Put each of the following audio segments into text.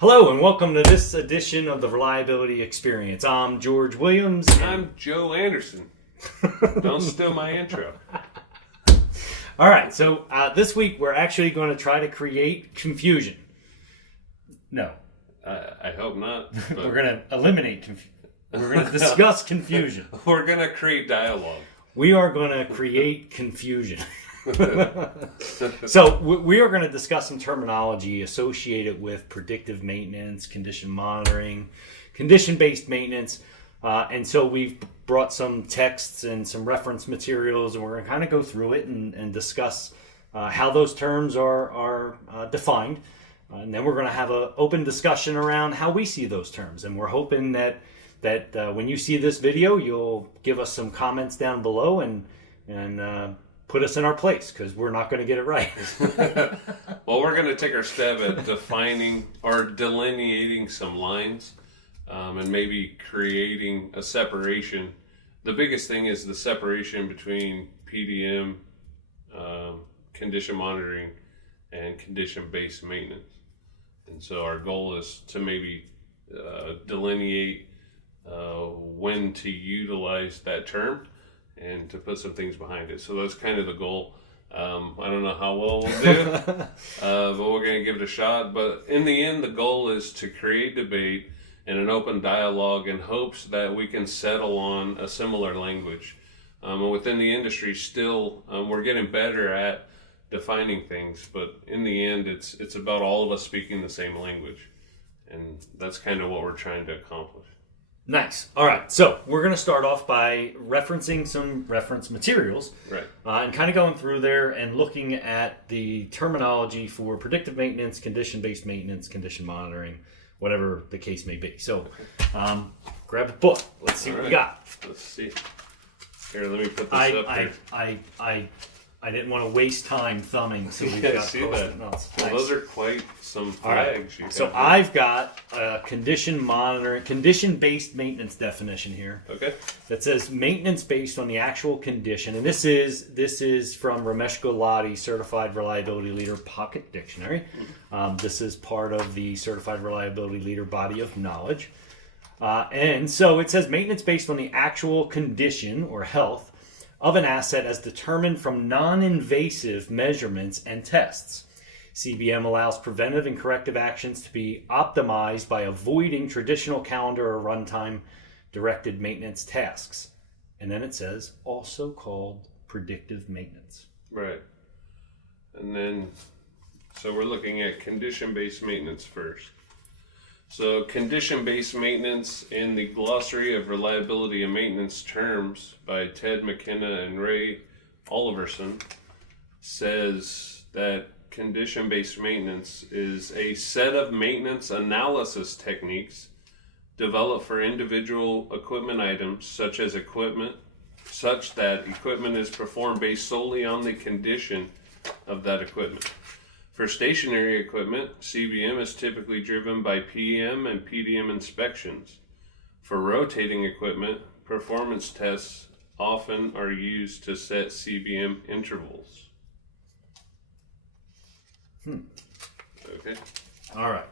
Hello and welcome to this edition of the Reliability Experience. I'm George Williams. I'm Joe Anderson. Don't steal my intro. All right, so this week we're actually going to try to create confusion. No. I hope not. But We're going to eliminate confusion. We're going to discuss confusion. we're going to create dialogue. We are going to create confusion. So we are going to discuss some terminology associated with predictive maintenance, condition monitoring, condition-based maintenance. And so we've brought some texts and some reference materials, and we're going to kind of go through it and discuss how those terms are defined. And then we're going to have an open discussion around how we see those terms. And we're hoping that when you see this video, you'll give us some comments down below and put us in our place, because we're not going to get it right. Well, we're going to take our stab at defining or delineating some lines and maybe creating a separation. The biggest thing is the separation between PdM, condition monitoring, and condition-based maintenance. And so our goal is to maybe delineate when to utilize that term and to put some things behind it. So that's kind of the goal. I don't know how well we'll do, but we're going to give it a shot. But in the end, the goal is to create debate and an open dialogue in hopes that we can settle on a similar language. And within the industry, still, we're getting better at defining things, but in the end, it's about all of us speaking the same language. And that's kind of what we're trying to accomplish. Nice. All right. So we're going to start off by referencing some reference materials. Right. And kind of going through there and looking at the terminology for predictive maintenance, condition-based maintenance, condition monitoring, whatever the case may be. So grab a book. Let's see what we got. Let's see. Here, let me put this up here. I didn't want to waste time thumbing, so we've got see post-it that. notes. Well, Nice. those are quite some All right. flags. You So got I've got a condition-based maintenance definition here. there. Okay. That says maintenance based on the actual condition, and this is from Ramesh Gulati, Certified Reliability Leader Pocket Dictionary. This is part of the Certified Reliability Leader body of knowledge, and so it says maintenance based on the actual condition or health of an asset as determined from non-invasive measurements and tests. CBM allows preventive and corrective actions to be optimized by avoiding traditional calendar or runtime directed maintenance tasks. And then it says, also called predictive maintenance. Right. And then, so we're looking at condition-based maintenance first. So condition-based maintenance in the Glossary of Reliability and Maintenance Terms by Ted McKenna and Ray Oliverson says that condition-based maintenance is a set of maintenance analysis techniques developed for individual equipment items such that equipment is performed based solely on the condition of that equipment. For stationary equipment, CBM is typically driven by PM and PdM inspections. For rotating equipment, performance tests often are used to set CBM intervals. Okay. All right.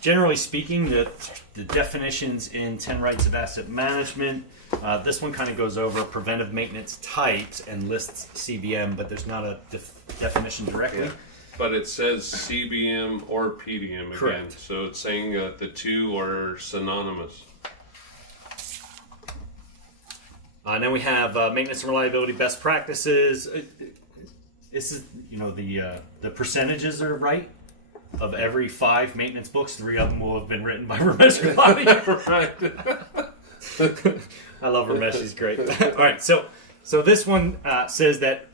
Generally speaking, the definitions in 10 Rights of Asset Management, this one kind of goes over preventive maintenance types and lists CBM, but there's not a definition directly. Yeah. But it says CBM or PdM again. Correct. So it's saying that the two are synonymous. And then we have maintenance and reliability best practices. This is, the percentages are right. Of every 5 maintenance books, 3 of them will have been written by Ramesh Gulati. Right. I love Ramesh; he's great. All right, so this one says that.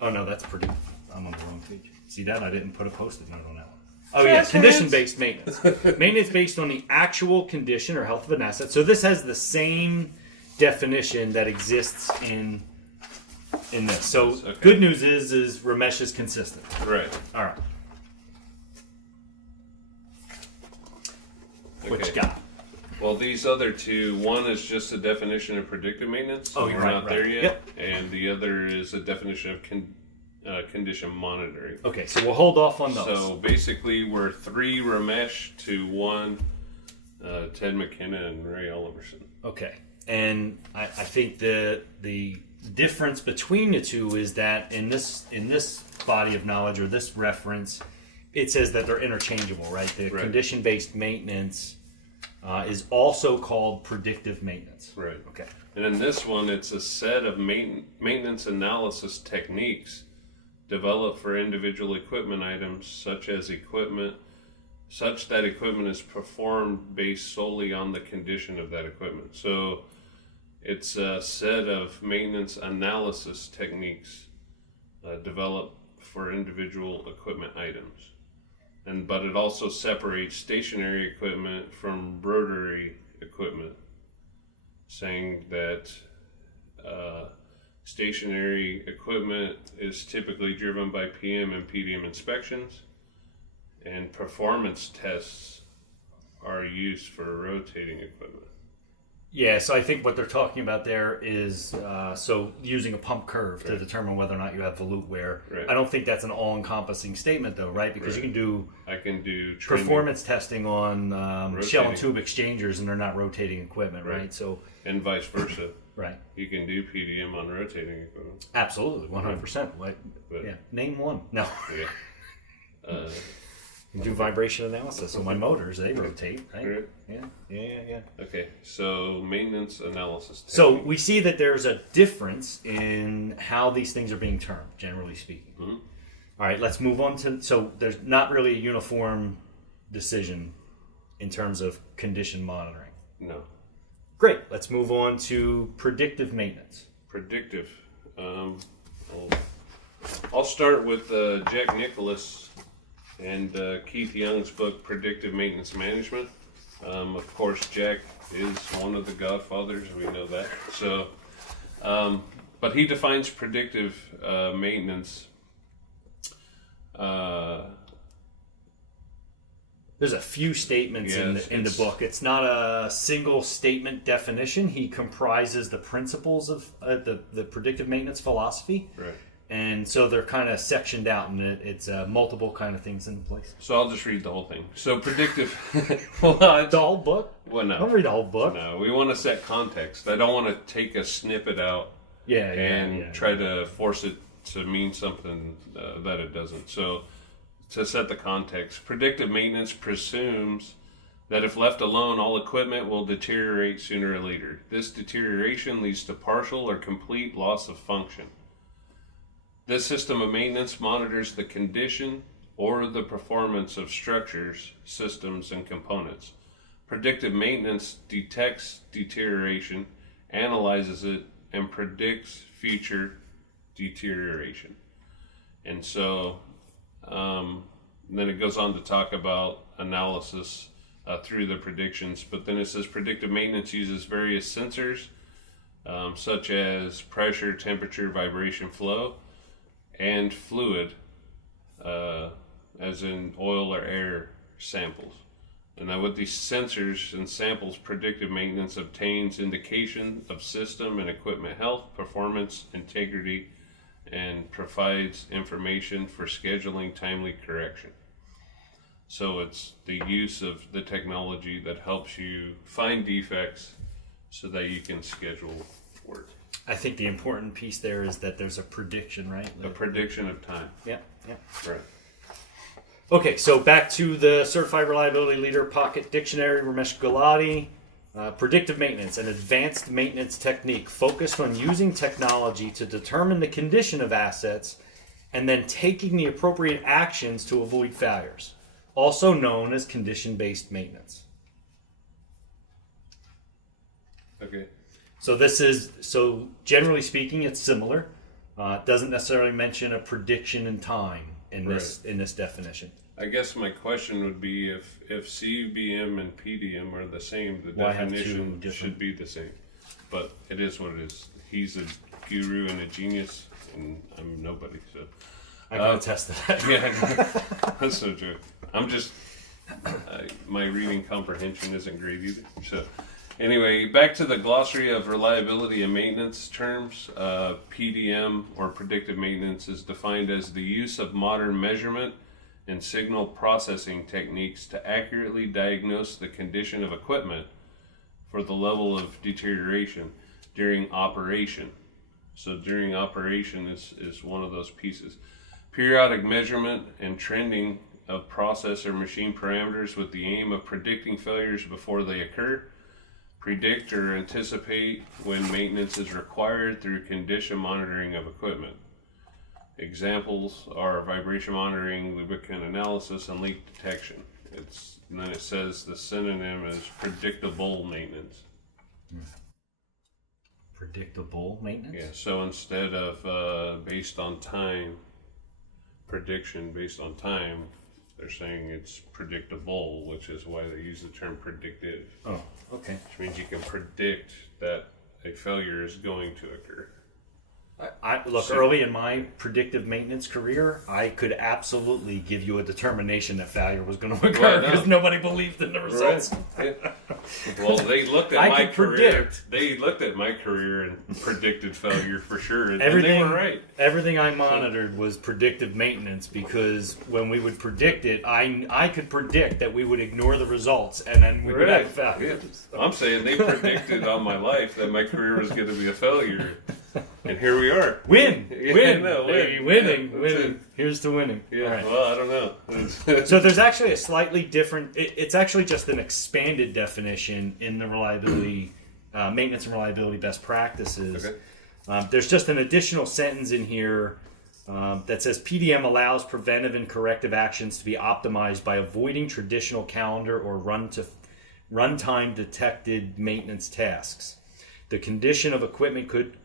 Oh no, that's pretty. I'm on the wrong page. See that? I didn't put a post-it note on that one. Oh yeah, condition-based maintenance. Maintenance based on the actual condition or health of an asset. So this has the same definition that exists in this. So Okay. good news is Ramesh is consistent. Right. All right. What Okay. you got? Well, these other two, one is just a definition of predictive maintenance. Oh, you're we're right, not right. there yet. Yep. And the other is a definition of condition monitoring. Okay, so we'll hold off on those. So basically, we're 3 Ramesh to 1 Ted McKenna and Ray Oliverson. Okay, and I think the difference between the two is that in this body of knowledge or this reference, it says that they're interchangeable, right? The condition-based maintenance is also called predictive maintenance. Right. Okay. And in this one, it's a set of maintenance analysis techniques developed for individual equipment items, such that equipment is performed based solely on the condition of that equipment. So it's a set of maintenance analysis techniques developed for individual equipment items. But it also separates stationary equipment from rotary equipment, saying that stationary equipment is typically driven by PM and PdM inspections, and performance tests are used for rotating equipment. Yeah, so I think what they're talking about there is so using a pump curve to determine whether or not you have volute wear. Right. I don't think that's an all-encompassing statement, though, right? Because I can do training, performance testing on shell and tube exchangers, and they're not rotating equipment, right? So and vice versa. Right. You can do PdM on rotating equipment. Absolutely, 100%. Yeah, name one. No. Yeah. Do vibration analysis. So my motors, they rotate, right? Right. Yeah. Okay, so maintenance analysis technique. So we see that there's a difference in how these things are being termed, generally speaking. Mm-hmm. All right, let's move on to. So there's not really a uniform decision in terms of condition monitoring. No. Great. Let's move on to predictive maintenance. Predictive. I'll start with Jack Nicholas and Keith Young's book, Predictive Maintenance Management. Of course, Jack is one of the godfathers. We know that. So, but he defines predictive maintenance. There's a few statements in the book. It's not a single statement definition. He comprises the principles of the predictive maintenance philosophy. Right. And so they're kind of sectioned out, and it's multiple kind of things in place. So I'll just read the whole thing. So predictive... The whole book? Well, no. Don't read the whole book. No, we want to set context. I don't want to take a snippet out and try to force it to mean something that it doesn't. So to set the context, predictive maintenance presumes that if left alone, all equipment will deteriorate sooner or later. This deterioration leads to partial or complete loss of function. This system of maintenance monitors the condition or the performance of structures, systems, and components. Predictive maintenance detects deterioration, analyzes it, and predicts future deterioration. And so then it goes on to talk about analysis through the predictions, but then it says predictive maintenance uses various sensors such as pressure, temperature, vibration, flow, and fluid, as in oil or air samples. And now with these sensors and samples, predictive maintenance obtains indication of system and equipment health, performance, integrity, and provides information for scheduling timely correction. So it's the use of the technology that helps you find defects so that you can schedule work. I think the important piece there is that there's a prediction, right? A prediction of time. Yeah. Right. Okay, so back to the Certified Reliability Leader Pocket Dictionary, Ramesh Gulati. Predictive maintenance, an advanced maintenance technique focused on using technology to determine the condition of assets and then taking the appropriate actions to avoid failures, also known as condition-based maintenance. Okay. So generally speaking, it's similar. It doesn't necessarily mention a prediction in time in this definition. I guess my question would be if CBM and PdM are the same, the definition should be the same. But it is what it is. He's a guru and a genius, and I'm nobody. So I can attest to that. Yeah, that's so true. I'm just my reading comprehension isn't great either. So Anyway, back to the glossary of reliability and maintenance terms. PdM, or predictive maintenance, is defined as the use of modern measurement and signal processing techniques to accurately diagnose the condition of equipment for the level of deterioration during operation. So during operation is one of those pieces. Periodic measurement and trending of process or machine parameters with the aim of predicting failures before they occur. Predict or anticipate when maintenance is required through condition monitoring of equipment. Examples are vibration monitoring, lubricant analysis, and leak detection. And then it says the synonym is predictable maintenance. Predictable maintenance? Yeah, so instead of based on time, prediction based on time, they're saying it's predictable, which is why they use the term predictive. Oh, okay. Which means you can predict that a failure is going to occur. Look, early in my predictive maintenance career, I could absolutely give you a determination that failure was going to occur because nobody believed in the results. Right. Yeah. Well, they looked at my career. They looked at my career and predicted failure for sure, and they were right. Everything I monitored was predictive maintenance because when we would predict it, I could predict that we would ignore the results and then we would have failure. Yeah. I'm saying they predicted on my life that my career was going to be a failure. And here we are. Win. Winning. Yeah, Here's to winning. Yeah. Right. Well, I don't know. So there's actually a slightly different. It's actually just an expanded definition in the reliability, maintenance and reliability best practices. Okay. There's just an additional sentence in here that says PdM allows preventive and corrective actions to be optimized by avoiding traditional calendar or runtime detected maintenance tasks. The condition of equipment could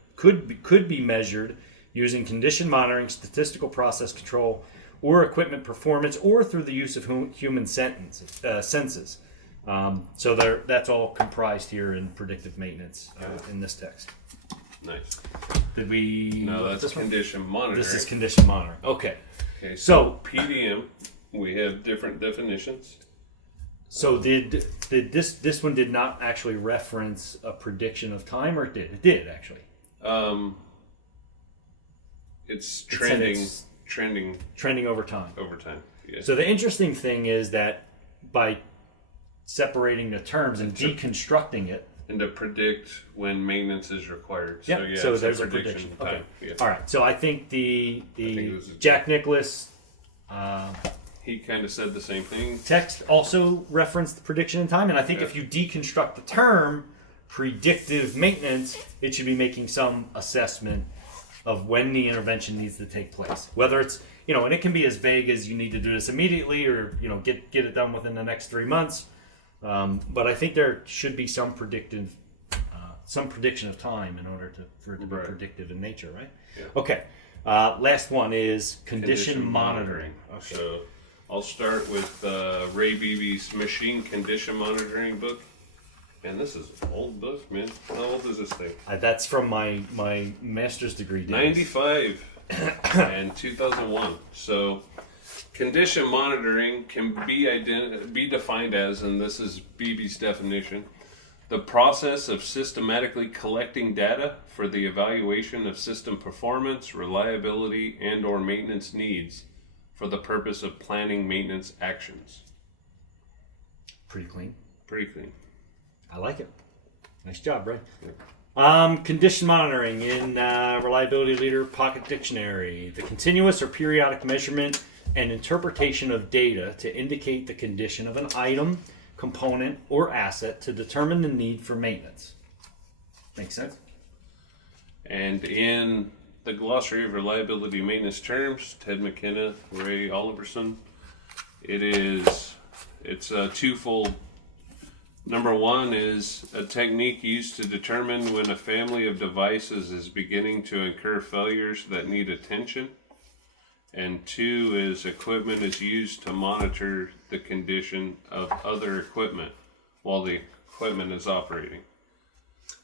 be measured using condition monitoring, statistical process control, or equipment performance, or through the use of human senses. So that's all comprised here in predictive maintenance in this text. Nice. Did we? No, that's condition monitoring. This is condition monitoring. Okay. So PdM, we have different definitions. So did this one did not actually reference a prediction of time, or it did? It did actually. It's trending over time. Over time. Yeah. So the interesting thing is that by separating the terms and deconstructing it, and to predict when maintenance is required. So, so there's a prediction. Okay. Yeah. All right. So I think the Jack Nicklaus. He kind of said the same thing. Text also referenced the prediction in time, and I think if you deconstruct the term predictive maintenance, it should be making some assessment of when the intervention needs to take place. Whether it's, and it can be as vague as you need to do this immediately or, get it done within the next 3 months. But I think there should be some prediction of time in order for it to be predictive in nature, right? Yeah. Okay. Last one is condition monitoring. Okay. So I'll start with Ray Beebe's Machine Condition Monitoring book. And this is an old book, man. How old is this thing? That's from my master's degree days. 95 and 2001. So condition monitoring can be defined as, and this is Beebe's definition, the process of systematically collecting data for the evaluation of system performance, reliability, and or maintenance needs for the purpose of planning maintenance actions. Pretty clean. Pretty clean. I like it. Nice job, Ray. Yeah. Condition monitoring in Reliability Leader Pocket Dictionary. The continuous or periodic measurement and interpretation of data to indicate the condition of an item, component, or asset to determine the need for maintenance. Makes sense? And in the Glossary of Reliability Maintenance Terms, Ted McKenna, Ray Oliverson, it's a twofold. Number one is a technique used to determine when a family of devices is beginning to incur failures that need attention. And two is equipment is used to monitor the condition of other equipment while the equipment is operating.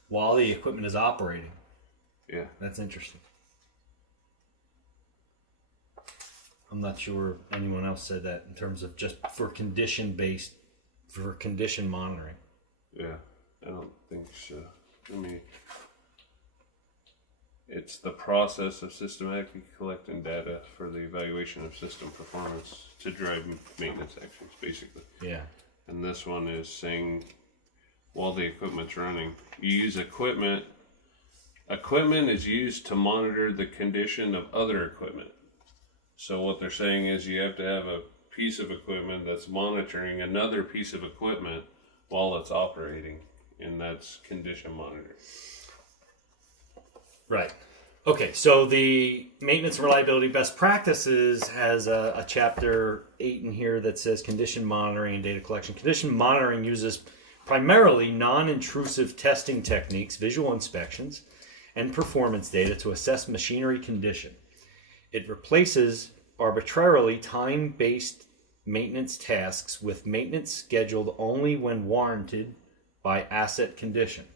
While the equipment is operating. Yeah. That's interesting. I'm not sure anyone else said that in terms of just for condition monitoring. Yeah, I don't think so. It's the process of systematically collecting data for the evaluation of system performance to drive maintenance actions, basically. Yeah. And this one is saying while the equipment's running, you use equipment. Equipment is used to monitor the condition of other equipment. So what they're saying is you have to have a piece of equipment that's monitoring another piece of equipment while it's operating, and that's condition monitoring. Right. Okay, so the maintenance and reliability best practices has a chapter 8 in here that says condition monitoring and data collection. Condition monitoring uses primarily non-intrusive testing techniques, visual inspections, and performance data to assess machinery condition. It replaces arbitrarily time-based maintenance tasks with maintenance scheduled only when warranted by asset condition.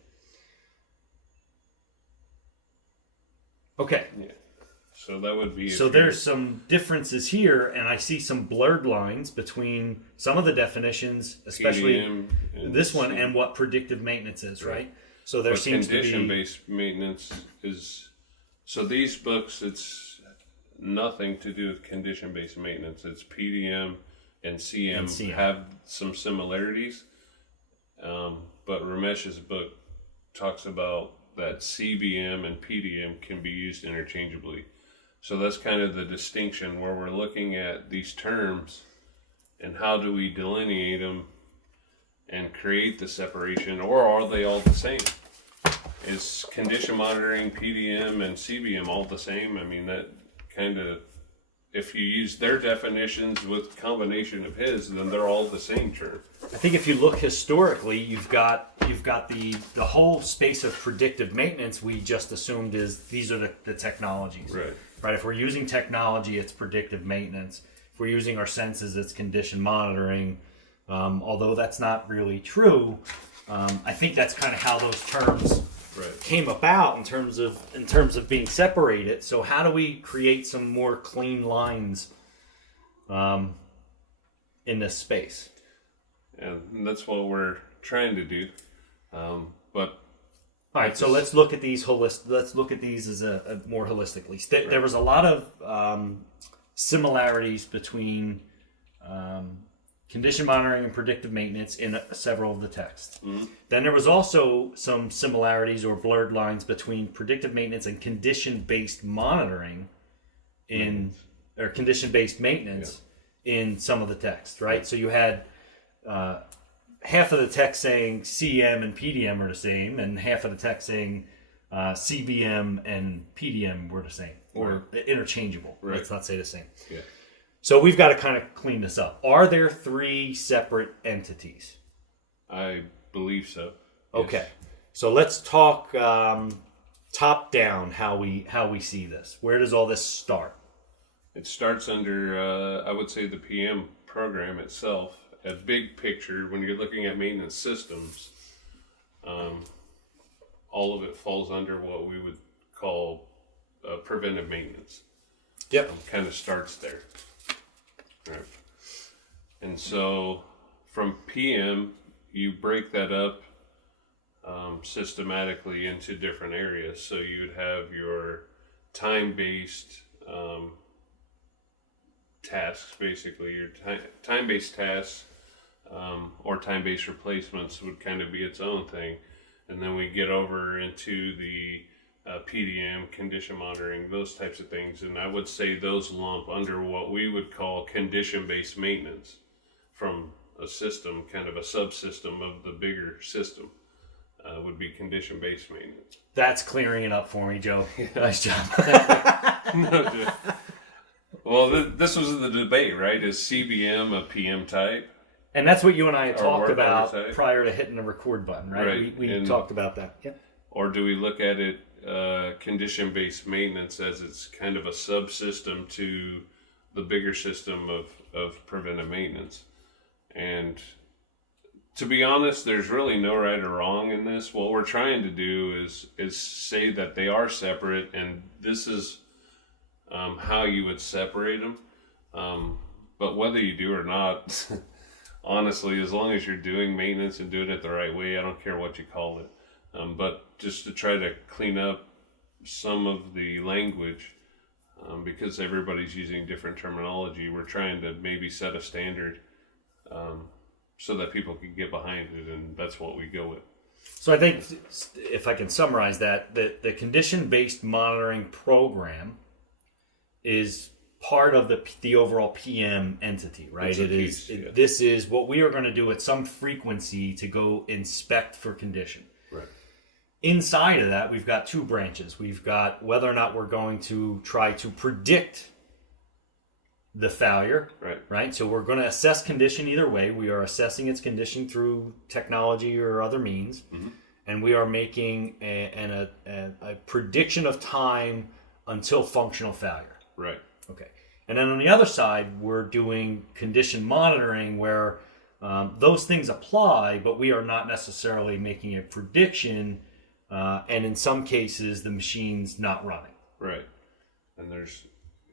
Okay. Yeah. So that would be. So there's some differences here, and I see some blurred lines between some of the definitions, especially PdM this one, and what predictive maintenance is, right? So there seems to be condition-based maintenance is. So these books, it's nothing to do with condition-based maintenance. It's PdM and CM have some similarities, but Ramesh's book talks about that CBM and PdM can be used interchangeably. So that's kind of the distinction where we're looking at these terms and how do we delineate them and create the separation, or are they all the same? Is condition monitoring, PdM, and CBM all the same? I mean, that kind of, if you use their definitions with combination of his, then they're all the same term. I think if you look historically, you've got the whole space of predictive maintenance. We just assumed is these are the technologies, right? If we're using technology, it's predictive maintenance. If we're using our senses, it's condition monitoring. Although that's not really true, I think that's kind of how those terms came about in terms of being separated. So how do we create some more clean lines in this space? And that's what we're trying to do. But all right, so let's look at these Let's look at these as a more holistically. There was a lot of similarities between condition monitoring and predictive maintenance in several of the texts. Mm-hmm. Then there was also some similarities or blurred lines between predictive maintenance and condition-based monitoring or condition-based maintenance in some of the text, right? So you had half of the text saying CM and PdM are the same, and half of the text saying CBM and PdM were the same, or interchangeable. Right. Let's not say the same. Yeah. So we've got to kind of clean this up. Are there 3 separate entities? I believe so. Okay. Yes. So let's talk top down how we see this. Where does all this start? It starts under I would say the PM program itself. A big picture, when you're looking at maintenance systems, all of it falls under what we would call preventive maintenance. Yep. Kind of starts there. Right. And so from PM, you break that up systematically into different areas. So you'd have your time-based tasks, basically. Your time-based tasks or time-based replacements would kind of be its own thing. And then we get over into the PdM, condition monitoring, those types of things. And I would say those lump under what we would call condition-based maintenance from a system, kind of a subsystem of the bigger system, would be condition-based maintenance. That's clearing it up for me, Joe. Nice job. No, well, this was the debate, right? Is CBM a PM type? And that's what you and I had talked about prior to hitting the record button, right? We talked about that. Yep. Or do we look at it condition-based maintenance as it's kind of a subsystem to the bigger system of preventive maintenance? And to be honest, there's really no right or wrong in this. What we're trying to do is say that they are separate, and this is how you would separate them. But whether you do or not, honestly, as long as you're doing maintenance and doing it the right way, I don't care what you call it. But just to try to clean up some of the language, because everybody's using different terminology, we're trying to maybe set a standard so that people can get behind it, and that's what we go with. So I think, if I can summarize that, the condition-based monitoring program is part of the overall PM entity, right? This is what we are going to do at some frequency to go inspect for condition. Right. Inside of that, we've got two branches. We've got whether or not we're going to try to predict the failure, right? So we're going to assess condition either way. We are assessing its condition through technology or other means, and we are making a prediction of time until functional failure. Right. Okay. And then on the other side, we're doing condition monitoring where those things apply, but we are not necessarily making a prediction, and in some cases, the machine's not running. Right.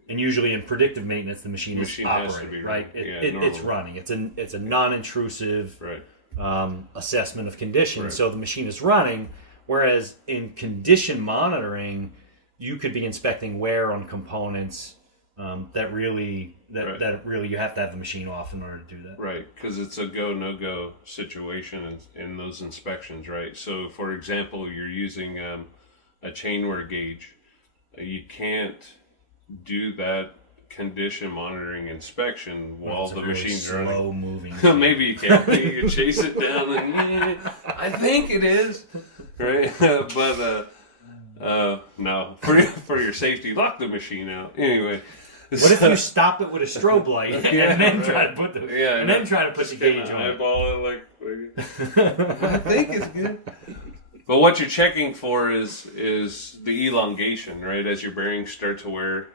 And usually in predictive maintenance, the machine is operating, right? It's running. It's a non-intrusive assessment of condition, so the machine is running. Whereas in condition monitoring, you could be inspecting wear on components that really you have to have the machine off in order to do that. Right, because it's a go no go situation in those inspections, right? So, for example, you're using a chain wear gauge. You can't do that condition monitoring inspection while the machine's running. Slow moving. Maybe you can. You can chase it down and I think it is, right? But no, for your safety, lock the machine out. Anyway. What if you stop it with a strobe light and then try to put the gauge on? Eyeball it like I think it's good. But what you're checking for is the elongation, right? As your bearings start to wear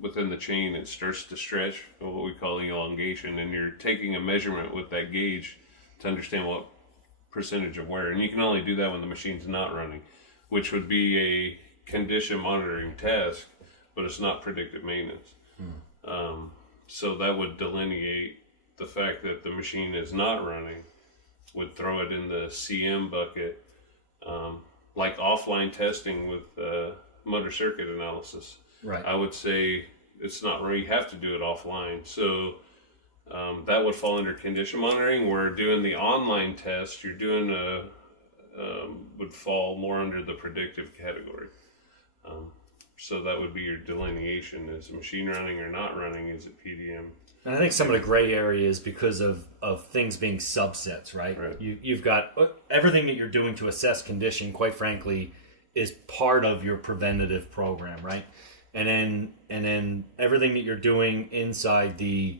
within the chain, it starts to stretch, what we call elongation, and you're taking a measurement with that gauge to understand what percentage of wear. And you can only do that when the machine's not running, which would be a condition monitoring task, but it's not predictive maintenance. So that would delineate the fact that the machine is not running, would throw it in the CM bucket, like offline testing with motor circuit analysis. Right. I would say it's not where you have to do it offline. So that would fall under condition monitoring. Where doing the online test, you're doing would fall more under the predictive category. So that would be your delineation. Is the machine running or not running? Is it PdM? And I think some of the gray areas because of things being subsets, right? You've got everything that you're doing to assess condition, quite frankly, is part of your preventative program, right? And then everything that you're doing inside the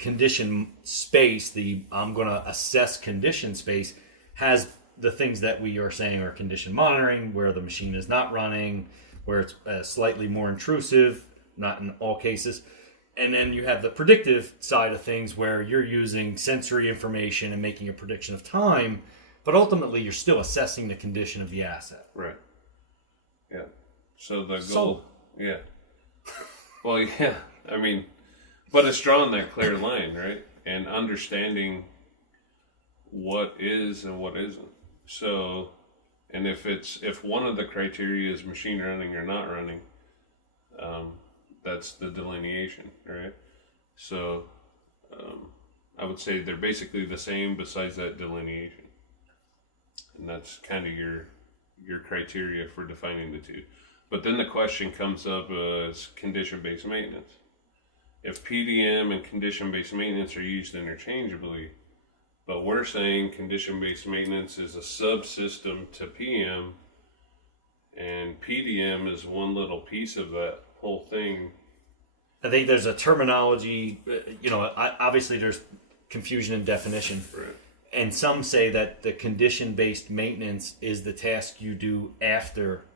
condition space, I'm going to assess condition space, has the things that we are saying are condition monitoring, where the machine is not running, where it's slightly more intrusive, not in all cases. And then you have the predictive side of things where you're using sensory information and making a prediction of time, but ultimately you're still assessing the condition of the asset. Right. Yeah. So the goal... Yeah. Well, yeah. I mean, but it's drawing that clear line, right? And understanding what is and what isn't. So, and if one of the criteria is machine running or not running, that's the delineation, right? So, I would say they're basically the same besides that delineation. And that's kind of your criteria for defining the two. But then the question comes up as condition-based maintenance. If PdM and condition-based maintenance are used interchangeably, but we're saying condition-based maintenance is a subsystem to PM, and PdM is one little piece of that whole thing. I think there's a terminology, obviously there's confusion in definition. Right. And some say that the condition-based maintenance is the task you do after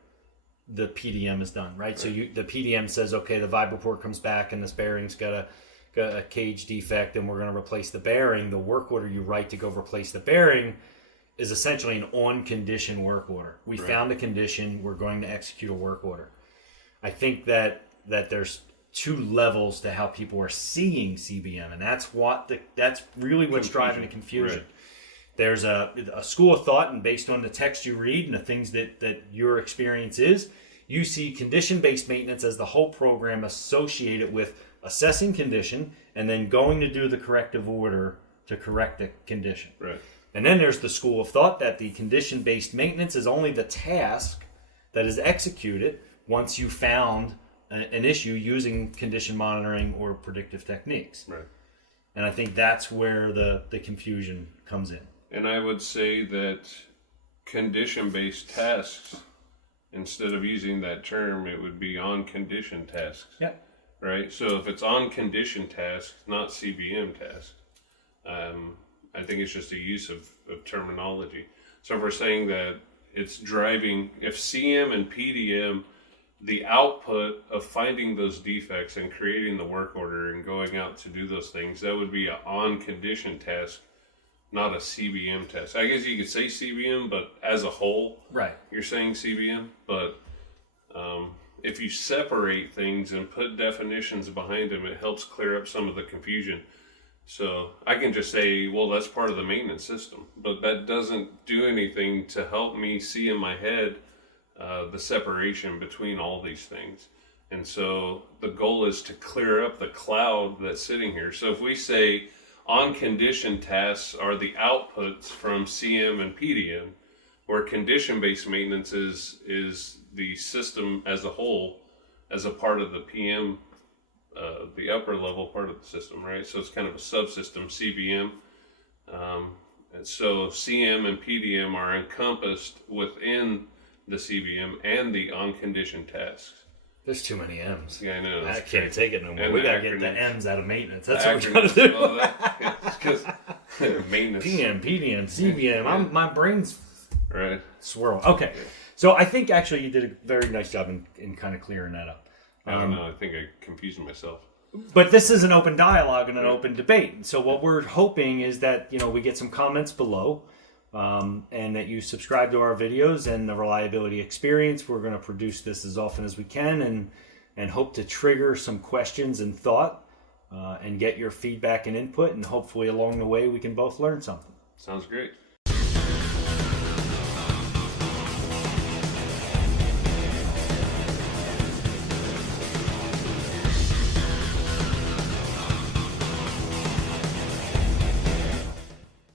the PdM is done, right? So the PdM says, okay, the vibroport comes back and this bearing's got a cage defect and we're going to replace the bearing. The work order you write to go replace the bearing is essentially an on-condition work order. We found a condition, we're going to execute a work order. I think that there's two levels to how people are seeing CBM, and that's really what's driving the confusion. Right. There's a school of thought, and based on the text you read and the things that your experience is, you see condition-based maintenance as the whole program associated with assessing condition and then going to do the corrective order to correct the condition. Right. And then there's the school of thought that the condition-based maintenance is only the task that is executed once you found an issue using condition monitoring or predictive techniques. Right. And I think that's where the confusion comes in. And I would say that condition-based tasks, instead of using that term, it would be on-condition tasks. Yeah. Right? So if it's on-condition tasks, not CBM tasks, I think it's just a use of terminology. So if we're saying that it's driving, if CM and PdM, the output of finding those defects and creating the work order and going out to do those things, that would be an on-condition task, not a CBM test. I guess you could say CBM, but as a whole, Right. you're saying CBM. But if you separate things and put definitions behind them, it helps clear up some of the confusion. So I can just say, well, that's part of the maintenance system, but that doesn't do anything to help me see in my head the separation between all these things. And so the goal is to clear up the cloud that's sitting here. So if we say on-condition tasks are the outputs from CM and PdM, where condition-based maintenance is the system as a whole, as a part of the PM, the upper level part of the system, right? So it's kind of a subsystem, CBM. And so CM and PdM are encompassed within the CBM and the on-condition tasks. There's too many M's. Yeah, I know. I can't take it no more. And We the got to get the acronyms. M's out of maintenance. The That's what we got to acronyms. do. Well, it's 'cause maintenance. PM, PdM, CBM. My brain's Right. swirl. Okay. So I think actually you did a very nice job in kind of clearing that up. I don't know. I think I confused myself. But this is an open dialogue and an open debate. So what we're hoping is that, we get some comments below, and that you subscribe to our videos and the reliability experience. We're going to produce this as often as we can and hope to trigger some questions and thought, and get your feedback and input. And hopefully along the way we can both learn something. Sounds great.